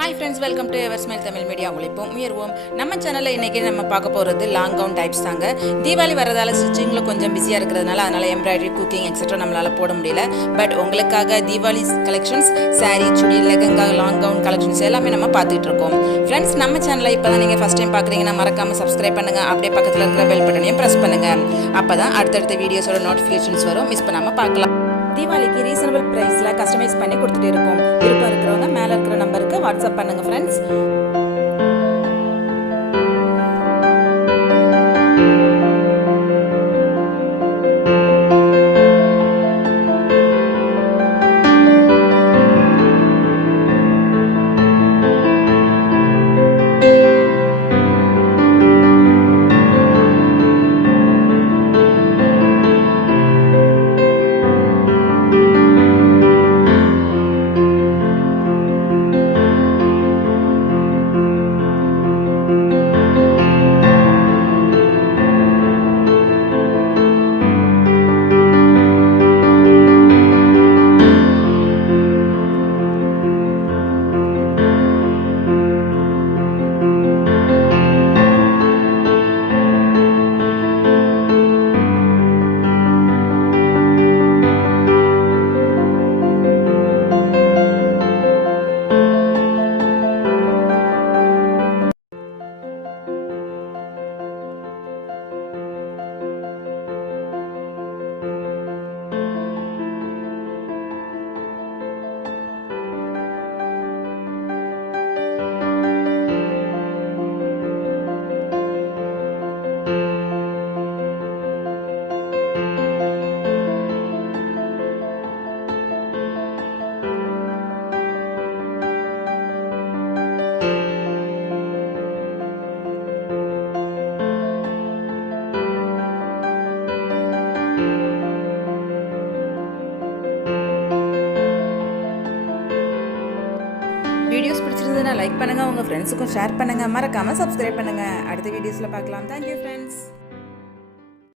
Hi friends, welcome to Eversmile Tamil Media. உழைப்போம் உயர்வோம். நம்ம சேனல்ல இன்னைக்கு நம்ம பார்க்க போறது லாங் கவுன் டைப்ஸ் தாங்க. தீபாவளி வரதால ஸ்டிச்சிங்ல கொஞ்சம் பிஸியா இருக்கிறதுனால அதனால எம்ப்ராய்டரி, குக்கிங் எக்ஸெட்ரா நம்மளால போட முடியல. பட் உங்களுக்காக தீபாவளி கலெக்ஷன்ஸ், saree, சுடி, லெஹங்கா, லாங் கவுன் கலெக்ஷன்ஸ் எல்லாமே நம்ம பார்த்துட்டு இருக்கோம். ஃப்ரெண்ட்ஸ், நம்ம சேனலை இப்பதான் நீங்க ஃபர்ஸ்ட் டைம் பார்க்கறீங்கன்னா மறக்காம Subscribe பண்ணுங்க. அப்படியே பக்கத்துல இருக்கிற பெல் பட்டனையும் பிரஸ் பண்ணுங்க. அப்பதான் அடுத்தடுத்த வீடியோஸோட நோட்டிஃபிகேஷன்ஸ் வரும். மிஸ் பண்ணாம பார்க்கலாம். தீபாவளிக்கு ரீசனபிள் பிரைஸ்ல கஸ்டமைஸ் பண்ணி கொடுத்துட்டு இருக்கோம். விருப்பம் இருக்கிறவங்க மேல இருக்கிற நம்பருக்கு வாட்ஸ்அப் பண்ணுங்க ஃப்ரெண்ட்ஸ். வீடியோஸ் பிடிச்சிருந்ததுன்னா லைக் பண்ணுங்க, உங்க ஃப்ரெண்ட்ஸுக்கும் ஷேர் பண்ணுங்க, மறக்காம Subscribe பண்ணுங்க. அடுத்த வீடியோஸ்ல பார்க்கலாம். Thank you friends.